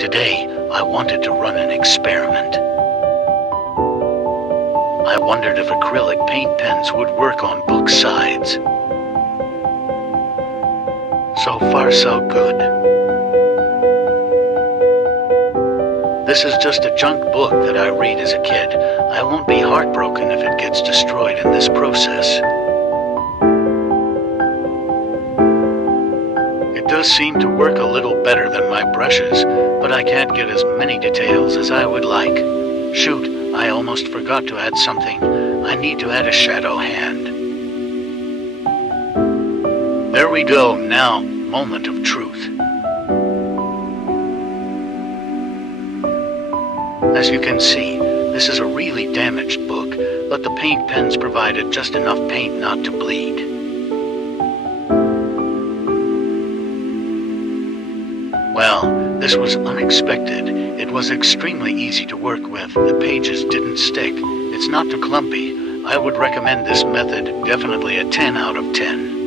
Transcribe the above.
Today, I wanted to run an experiment. I wondered if acrylic paint pens would work on book sides. So far, so good. This is just a junk book that I read as a kid. I won't be heartbroken if it gets destroyed in this process. It does seem to work a little better than my brushes, but I can't get as many details as I would like. Shoot, I almost forgot to add something. I need to add a shadow hand. There we go, now, moment of truth. As you can see, this is a really damaged book, but the paint pens provided just enough paint not to bleed. Well, this was unexpected. It was extremely easy to work with. The pages didn't stick. It's not too clumpy. I would recommend this method, definitely a 10 out of 10.